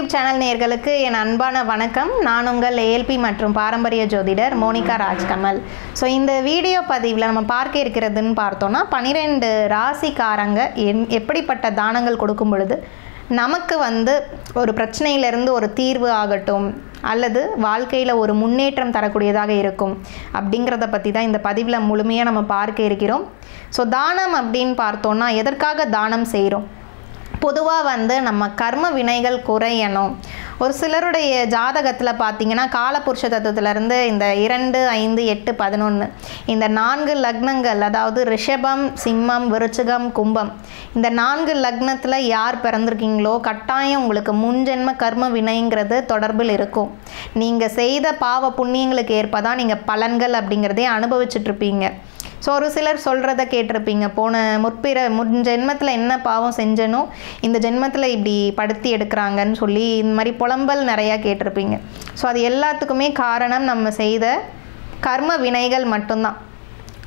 YouTube channel நேயர்களுக்கு என் அன்பான வணக்கம். நான் உங்கள் ஏஎல்பி மற்றும் பாரம்பரிய ஜோதிடர் மோனிகா ராஜ்கமல். ஸோ இந்த வீடியோ பதிவில் நம்ம பார்க்க இருக்கிறதுன்னு பார்த்தோன்னா 12 ராசிக்காரங்க எப்படிப்பட்ட தானங்கள் கொடுக்கும் பொழுது நமக்கு ஒரு பிரச்சனையிலிருந்து ஒரு தீர்வு ஆகட்டும் அல்லது வாழ்க்கையில் ஒரு முன்னேற்றம் தரக்கூடியதாக இருக்கும் அப்படிங்கிறத பற்றி தான் இந்த பதிவில் முழுமையாக நம்ம பார்க்க இருக்கிறோம். ஸோ தானம் அப்படின்னு பார்த்தோன்னா எதற்காக தானம் செய்கிறோம்? பொதுவாக நம்ம கர்ம வினைகள் குறையணும். ஒரு சிலருடைய ஜாதகத்தில் பார்த்தீங்கன்னா காலபுருஷ தத்துவத்திலேருந்து இந்த 2, 5, 8, 11 இந்த 4 லக்னங்கள், அதாவது ரிஷபம், சிம்மம், விருச்சிகம், கும்பம், இந்த 4 லக்னத்தில் யார் பிறந்திருக்கீங்களோ கட்டாயம் உங்களுக்கு முன்ஜென்ம கர்ம வினைங்கிறது தொடர்பில் இருக்கும். நீங்கள் செய்த பாவ புண்ணியங்களுக்கு ஏற்ப தான் நீங்கள் பலன்கள் அப்படிங்கிறதே அனுபவிச்சுட்ருப்பீங்க. ஸோ ஒரு சிலர் சொல்கிறத கேட்டிருப்பீங்க, முன் ஜென்மத்தில் என்ன பாவம் செஞ்சனோ இந்த ஜென்மத்தில் இப்படி படுத்தி எடுக்கிறாங்கன்னு சொல்லி இந்த மாதிரி புலம்பல் நிறையா கேட்டிருப்பீங்க. ஸோ அது எல்லாத்துக்குமே காரணம் நம்ம செய்த கர்ம வினைகள் மட்டும்தான்.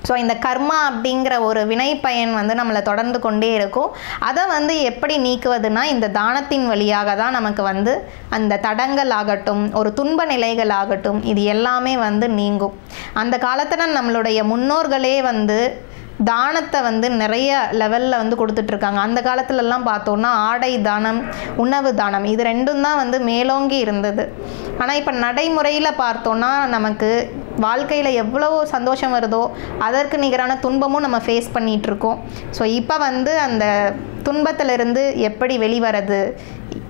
ஸோ இந்த கர்மா அப்படிங்கிற ஒரு வினை பயன் நம்மளை தொடர்ந்து கொண்டே இருக்கும். அதை எப்படி நீக்குவதுன்னா இந்த தானத்தின் வழியாக தான் நமக்கு அந்த தடங்கள் ஆகட்டும், ஒரு துன்ப நிலைகள் ஆகட்டும், இது எல்லாமே நீங்கும். அந்த காலத்தில் நம்மளுடைய முன்னோர்களே தானத்தை நிறைய லெவலில் கொடுத்துட்ருக்காங்க. அந்த காலத்துலலாம் பார்த்தோன்னா ஆடை தானம், உணவு தானம், இது ரெண்டும் தான் மேலோங்கி இருந்தது. ஆனால் இப்போ நடைமுறையில் பார்த்தோன்னா நமக்கு வாழ்க்கையில் எவ்வளோ சந்தோஷம் வருதோ அதற்கு நிகரான துன்பமும் நம்ம ஃபேஸ் பண்ணிகிட்ருக்கோம். ஸோ இப்போ அந்த துன்பத்திலிருந்து எப்படி வெளிவரது,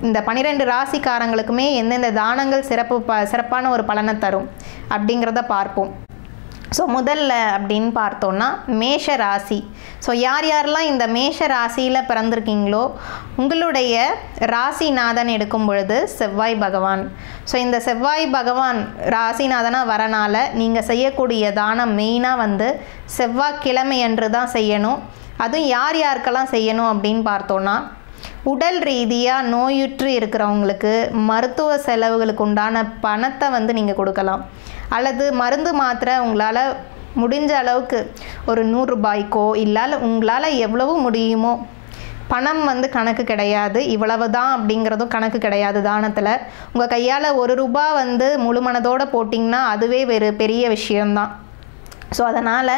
இந்த 12 ராசிக்காரங்களுக்குமே எந்தெந்த தானங்கள் சிறப்பான ஒரு பலனை தரும் அப்படிங்கிறத பார்ப்போம். ஸோ முதல்ல அப்படின்னு பார்த்தோன்னா மேஷ ராசி. ஸோ யாரெல்லாம் இந்த மேஷ ராசியில் பிறந்திருக்கீங்களோ உங்களுடைய ராசிநாதன் எடுக்கும் பொழுது செவ்வாய் பகவான். ஸோ இந்த செவ்வாய் பகவான் ராசிநாதனாக வரனால நீங்கள் செய்யக்கூடிய தானம் மெயினாக செவ்வாய்க்கிழமை அன்று தான் செய்யணும். அதுவும் யாருக்கெல்லாம் செய்யணும் அப்படின்னு பார்த்தோன்னா உடல் ரீதியாக நோயுற்று இருக்கிறவங்களுக்கு மருத்துவ செலவுகளுக்கு உண்டான பணத்தை நீங்கள் கொடுக்கலாம். அல்லது மருந்து மாத்திரை உங்களால் முடிஞ்ச அளவுக்கு ஒரு 100 ரூபாய்க்கோ இல்லை உங்களால் எவ்வளவு முடியுமோ, பணம் கணக்கு கிடையாது, இவ்வளவு தான் அப்படிங்கிறதும் கணக்கு கிடையாது. தானத்தில் உங்கள் கையால் 1 ரூபா முழு மனதோடு போட்டிங்கன்னா அதுவே பெரிய விஷயம்தான். ஸோ அதனால்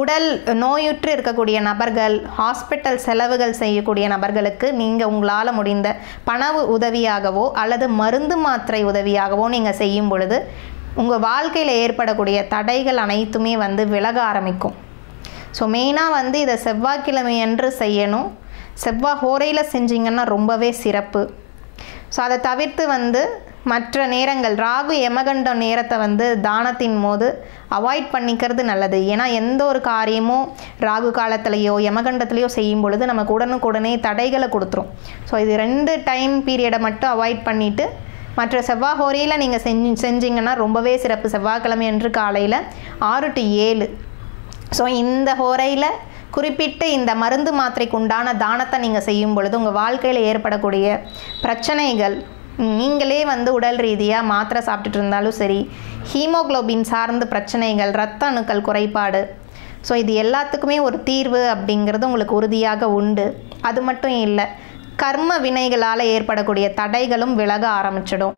உடல் நோயுற்று இருக்கக்கூடிய நபர்கள், ஹாஸ்பிட்டல் செலவுகள் செய்யக்கூடிய நபர்களுக்கு நீங்கள் உங்களால் முடிந்த பண உதவியாகவோ அல்லது மருந்து மாத்திரை உதவியாகவோ நீங்கள் செய்யும் பொழுது உங்கள் வாழ்க்கையில் ஏற்படக்கூடிய தடைகள் அனைத்துமே விலக ஆரம்பிக்கும். ஸோ மெயினாக இதை செவ்வாய்க்கிழமை அன்று செய்யணும். செவ்வாய் ஹோரையில் செஞ்சிங்கன்னா ரொம்பவே சிறப்பு. ஸோ அதை தவிர்த்து மற்ற நேரங்கள் ராகு யமகண்டம் நேரத்தை தானத்தின் போது அவாய்ட் பண்ணிக்கிறது நல்லது. ஏன்னா எந்த ஒரு காரியமும் ராகு காலத்திலையோ யமகண்டத்திலையோ செய்யும் பொழுது நமக்கு உடனுக்குடனே தடைகளை கொடுத்துரும். ஸோ இது 2 டைம் பீரியடை மட்டும் அவாய்ட் பண்ணிவிட்டு மற்ற செவ்வாய் ஹோரையில் நீங்கள் செஞ்சிங்கன்னா ரொம்பவே சிறப்பு. செவ்வாய்க்கிழமை அன்று காலையில் 6 to 7. ஸோ இந்த ஹோரையில் குறிப்பிட்டு இந்த மருந்து மாத்திரைக்கு உண்டான தானத்தை நீங்கள் செய்யும் பொழுது உங்கள் வாழ்க்கையில் ஏற்படக்கூடிய பிரச்சனைகள், நீங்களே உடல் ரீதியாக மாத்திரை சாப்பிட்டுட்டு இருந்தாலும் சரி, ஹீமோக்ளோபின் சார்ந்த பிரச்சனைகள், இரத்த அணுக்கள் குறைபாடு, ஸோ இது எல்லாத்துக்குமே ஒரு தீர்வு அப்படிங்கிறது உங்களுக்கு உறுதியாக உண்டு. அது மட்டும் இல்லை, கர்ம வினைகளால் ஏற்படக்கூடிய தடைகளும் விலக ஆரம்பிச்சிடும்.